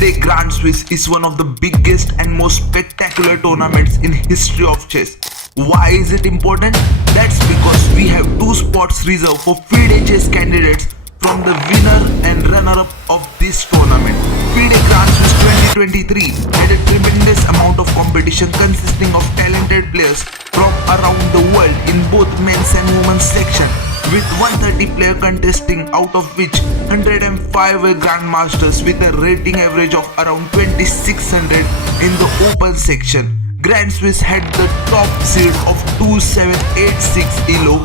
FIDE Grand Swiss is one of the biggest and most spectacular tournaments in history of chess. Why is it important? That's because we have two spots reserved for FIDE chess candidates from the winner and runner-up of this tournament. FIDE Grand Swiss 2023 had a tremendous amount of competition consisting of talented players from around the world in both men's and women's section, with 130 players contesting, out of which 105 were grandmasters with a rating average of around 2600 in the open section. Grand Swiss had the top seed of 2786 ELO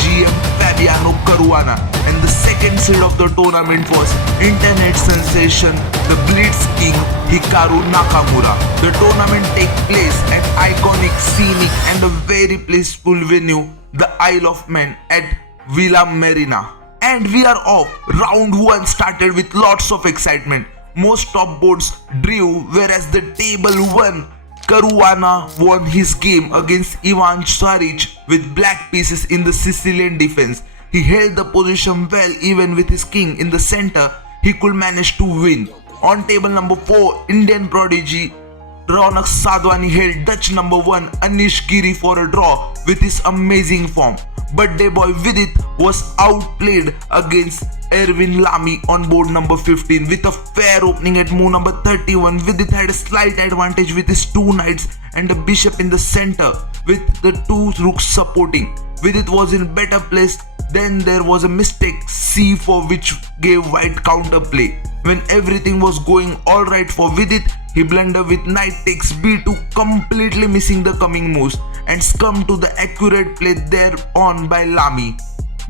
GM Fabiano Caruana, and the second seed of the tournament was internet sensation the Blitz King Hikaru Nakamura. The tournament takes place at iconic, scenic and a very peaceful venue, the Isle of Man at Villa Marina. And we are off. Round 1 started with lots of excitement. Most top boards drew, whereas the table won. Caruana won his game against Ivan Saric with black pieces in the Sicilian defense. He held the position well. Even with his king in the center, he could manage to win. On table number 4, Indian prodigy Ronak Sadhwani held Dutch number 1 Anish Giri for a draw with his amazing form. Birthday boy Vidit was outplayed against Erwin Lamy on board number 15 with a fair opening at move number 31. Vidit had a slight advantage with his 2 knights and a bishop in the center with the 2 rooks supporting. Vidit was in better place. Then there was a mistake c4 which gave white counterplay. When everything was going alright for Vidit, he blundered with knight takes b2, completely missing the coming moves, and succumbed to the accurate play thereon by Lamy.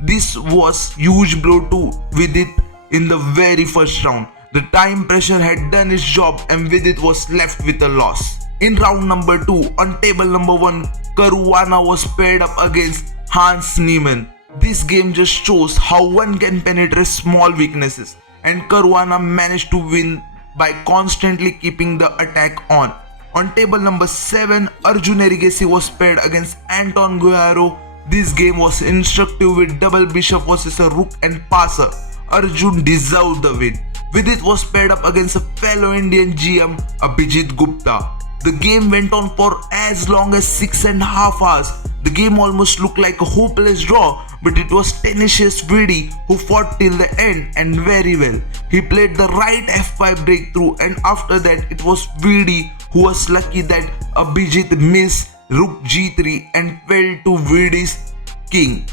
This was huge blow to Vidit in the very first round. The time pressure had done its job and Vidit was left with a loss. In round number 2, on table number 1, Caruana was paired up against Hans Niemann. This game just shows how one can penetrate small weaknesses, and Caruana managed to win by constantly keeping the attack on. On table number 7, Arjun Erigesi was paired against Anton Guerrero. This game was instructive with double bishop versus a rook and passer. Arjun deserved the win. Vidit was paired up against a fellow Indian GM, Abhijit Gupta. The game went on for as long as 6.5 hours. The game almost looked like a hopeless draw, but it was tenacious Vidi who fought till the end and very well. He played the right f5 breakthrough, and after that it was Vidi who was lucky that Abhijit missed rook g3 and fell to Vidi's king.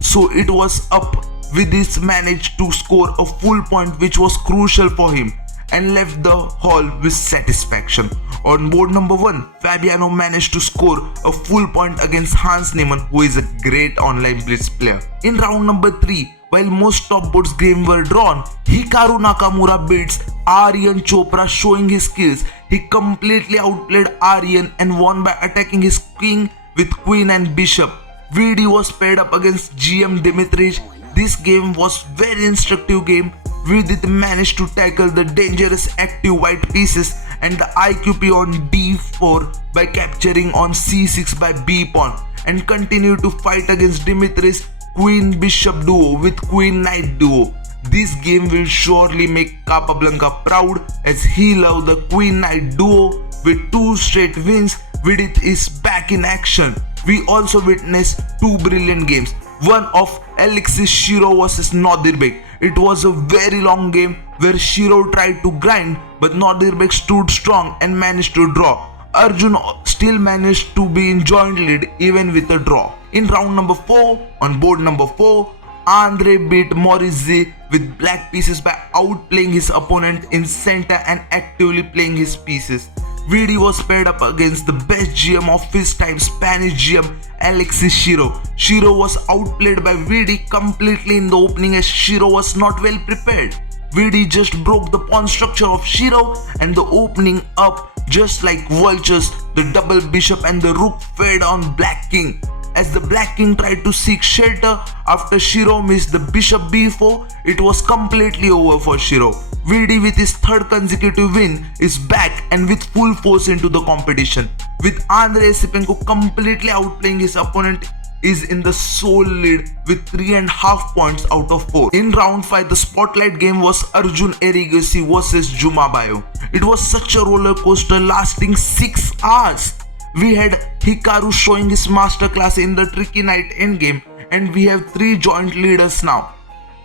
So it was up. Vidit managed to score a full point which was crucial for him and left the hall with satisfaction. On board number 1, Fabiano managed to score a full point against Hans Niemann, who is a great online blitz player. In round number 3, while most top boards games were drawn, Hikaru Nakamura beats Aryan Chopra, showing his skills. He completely outplayed Aryan and won by attacking his king with queen and bishop. Vidi was paired up against GM Dimitrij. This game was very instructive game. Vidit managed to tackle the dangerous active white pieces and the IQP on d4 by capturing on c6 by b pawn, and continued to fight against Dimitri's queen bishop duo with queen knight duo. This game will surely make Capablanca proud, as he loved the queen knight duo. With 2 straight wins, Vidit is back in action. We also witnessed 2 brilliant games. One of Alexis Shiro versus Nodirbek. It was a very long game where Shiro tried to grind, but Nodirbek stood strong and managed to draw. Arjun still managed to be in joint lead even with a draw. In round number 4, on board number 4, Andre beat Morizzi with black pieces by outplaying his opponent in center and actively playing his pieces. Vidi was paired up against the best GM of his time, Spanish GM Alexis Shiro. Shiro was outplayed by Vidi completely in the opening, as Shiro was not well prepared. Vidi just broke the pawn structure of Shiro and the opening up just like vultures. The double bishop and the rook fed on black king. As the black king tried to seek shelter after Shiro missed the bishop b4, it was completely over for Shiro. Vidi, with his 3rd consecutive win, is back and with full force into the competition, with Andrei Sipenko completely outplaying his opponent is in the sole lead with 3.5 points out of 4. In round 5, the spotlight game was Arjun Erigasi versus Juma Bayo. It was such a roller coaster lasting 6 hours. We had Hikaru showing his masterclass in the tricky knight endgame, and we have 3 joint leaders now.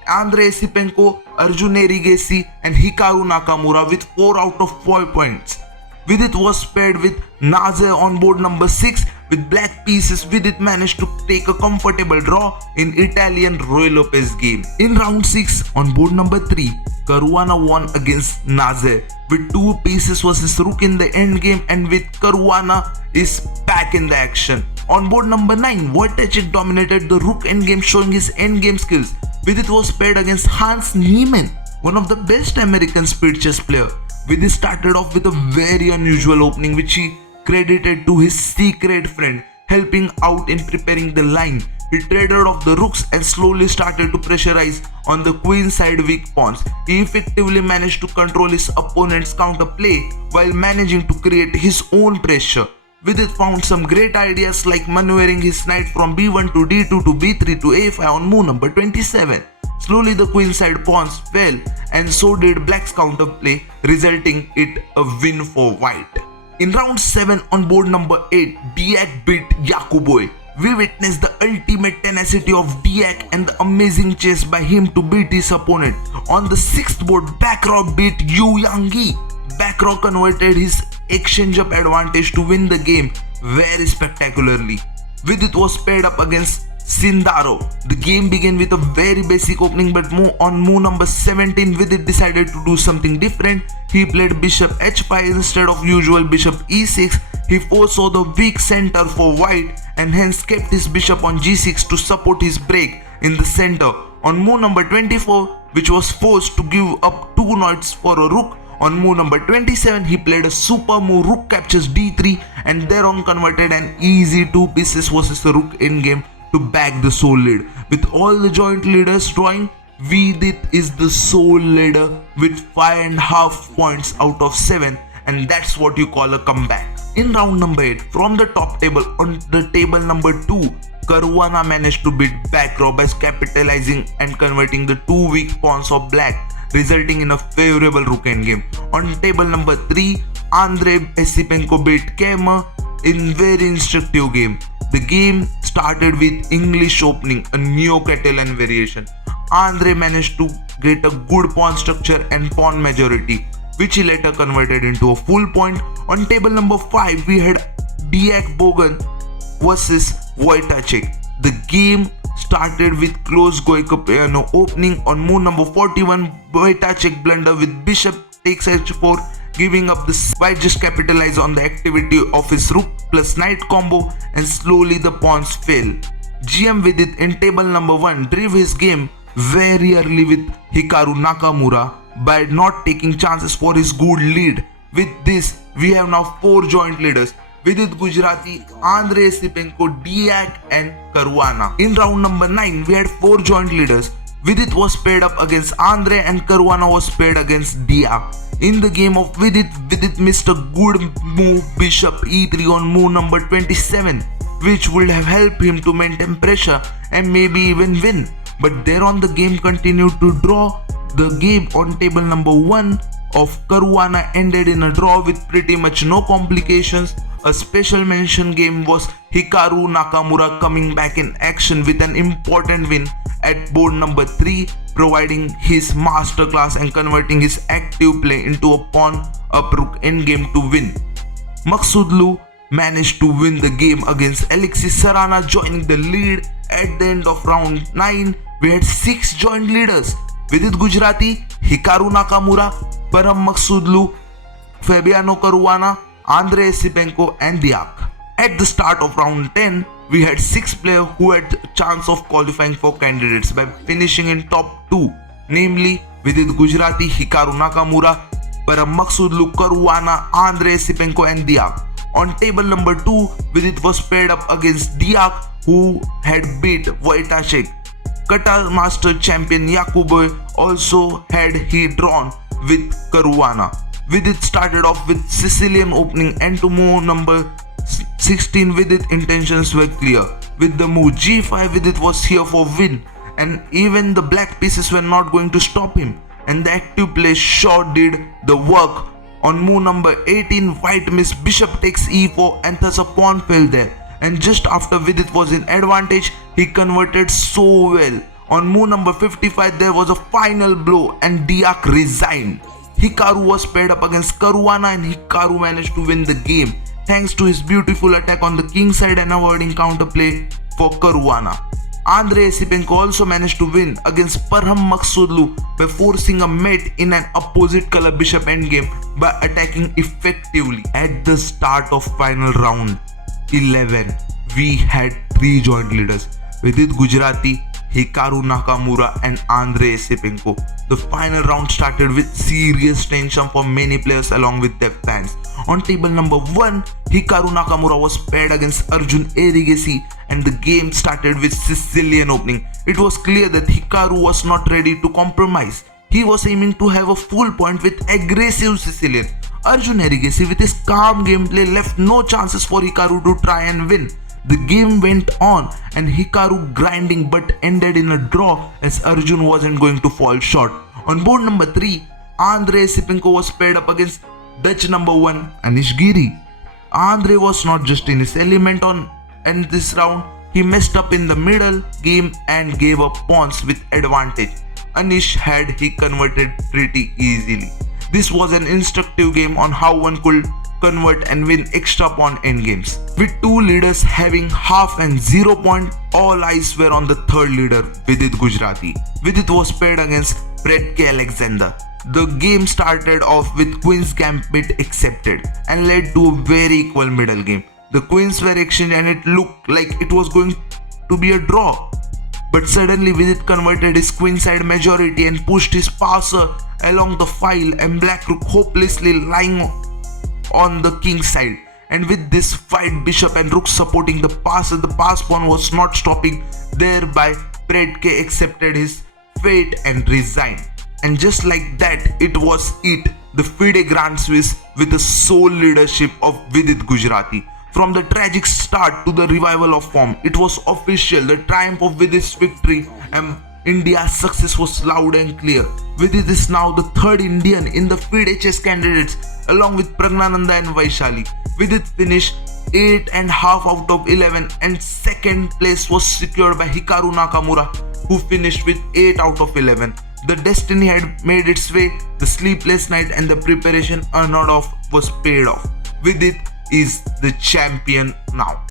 Andrei Sipenko, Arjun Erigasi and Hikaru Nakamura with 4 out of 5 points. Vidit was paired with Naze on board number 6 with black pieces. Vidit managed to take a comfortable draw in Italian Roy Lopez game. In round 6 on board number 3, Caruana won against Naze with 2 pieces versus rook in the endgame, and with Caruana is back in the action. On board number 9, Wojtaszek dominated the rook endgame, showing his endgame skills. Vidit was paired against Hans Niemann, one of the best American speed chess player. Vidit started off with a very unusual opening which he credited to his secret friend helping out in preparing the line. He traded off the rooks and slowly started to pressurize on the queen side weak pawns. He effectively managed to control his opponent's counterplay while managing to create his own pressure. Vidit found some great ideas like maneuvering his knight from b1 to d2 to b3 to a5 on move number 27. Slowly the queen side pawns fell, and so did black's counterplay, resulting it a win for white. In round 7 on board number 8, Diak beat Yakuboy. We witnessed the ultimate tenacity of Diak and the amazing chase by him to beat his opponent. On the 6th board, Backrot beat Yu Yangyi. Backrot converted his exchange-up advantage to win the game very spectacularly. Vidit was paired up against Sindaro. The game began with a very basic opening, but on move number 17, Vidit decided to do something different. He played bishop h5 instead of usual bishop e6. He foresaw the weak center for white and hence kept his bishop on g6 to support his break in the center. On move number 24, which was forced to give up 2 knights for a rook, on move number 27, he played a super move, rook captures d3, and thereon converted an easy 2 pieces versus the rook endgame to back the sole lead. With all the joint leaders drawing, Vidit is the sole leader with 5.5 points out of 7, and that's what you call a comeback. In round number 8, from the top table on the table number 2, Caruana managed to beat Backrot by capitalizing and converting the 2 weak pawns of black, resulting in a favorable rook endgame. On table number 3, Andrei Esipenko beat Kemmer in very instructive game. The game started with English opening, a Neo-Catalan variation. Andrei managed to get a good pawn structure and pawn majority, which he later converted into a full point. On table number 5, we had Diak Bogan versus Wojtaszek. The game started with close Goico opening. On move number 41, Wojtaszek blunder with bishop takes h4, giving up the white just capitalize on the activity of his rook plus knight combo, and slowly the pawns fell. GM Vidit in table number 1 drove his game very early with Hikaru Nakamura by not taking chances for his good lead. With this, we have now 4 joint leaders: Vidit Gujrathi, Andrei Sipenko, Diak and Caruana. In round number 9, we had 4 joint leaders. Vidit was paired up against Andrei and Caruana was paired against Diak. In the game of Vidit missed a good move bishop e3 on move number 27, which would have helped him to maintain pressure and maybe even win. But thereon the game continued to draw. The game on table number 1 of Caruana ended in a draw with pretty much no complications. A special mention game was Hikaru Nakamura coming back in action with an important win at board number 3, providing his masterclass and converting his active play into a pawn up rook endgame to win. Maksudlu managed to win the game against Alexis Sarana, joining the lead. At the end of round 9, we had 6 joint leaders: Vidit Gujrathi, Hikaru Nakamura, Param Maksudlu, Fabiano Caruana, Andrei Sipenko and Diak. At the start of round 10, we had 6 players who had a chance of qualifying for candidates by finishing in top 2, namely Vidit Gujrathi, Hikaru Nakamura, Param Maksudlu, Caruana, Andrei Sipenko and Diak. On table number 2, Vidit was paired up against Diak, who had beat Wojtaszek. Qatar Master Champion Yakuboy also had he drawn with Caruana. Vidit started off with Sicilian opening, and to move number 16, Vidit intentions were clear. With the move g5, Vidit was here for win, and even the black pieces were not going to stop him, and the active play sure did the work. On move number 18, white missed bishop takes e4 and thus a pawn fell there, and just after Vidit was in advantage, he converted so well. On move number 55, there was a final blow and Diak resigned. Hikaru was paired up against Caruana and Hikaru managed to win the game thanks to his beautiful attack on the king side and avoiding counterplay for Caruana. Andrei Esipenko also managed to win against Parham Maksudlu by forcing a mate in an opposite color bishop endgame by attacking effectively. At the start of final round 11, we had 3 joint leaders: Vidit Gujrathi, Hikaru Nakamura and Andrei Esipenko. The final round started with serious tension for many players along with their fans. On table number 1, Hikaru Nakamura was paired against Arjun Erigesi and the game started with Sicilian opening. It was clear that Hikaru was not ready to compromise. He was aiming to have a full point with aggressive Sicilian. Arjun Erigesi with his calm gameplay left no chances for Hikaru to try and win. The game went on and Hikaru grinding but ended in a draw as Arjun wasn't going to fall short. On board number 3, Andrei Esipenko was paired up against Dutch number 1 Anish Giri. Andrei was not just in his element in this round, he messed up in the middle game and gave up pawns with advantage. Anish had he converted pretty easily. This was an instructive game on how one could convert and win extra pawn endgames. With 2 leaders having half and 0 point, all eyes were on the third leader, Vidit Gujrathi. Vidit was paired against Predke Alexander. The game started off with Queen's Gambit accepted and led to a very equal middle game. The queens were exchanged and it looked like it was going to be a draw. But suddenly Vidit converted his queenside majority and pushed his passer along the file and black rook hopelessly lying on the king side. And with this white bishop and rook supporting the passer, the pass pawn was not stopping. Thereby Predke accepted his fate and resigned. And just like that, it was it. The FIDE Grand Swiss with the sole leadership of Vidit Gujrathi. From the tragic start to the revival of form, it was official. The triumph of Vidit's victory and India's success was loud and clear. Vidit is now the third Indian in the FIDE chess candidates along with Pragnananda and Vaishali. Vidit finished 8.5 out of 11 and second place was secured by Hikaru Nakamura, who finished with 8 out of 11. The destiny had made its way, the sleepless night and the preparation unheard of was paid off. Vidit is the champion now.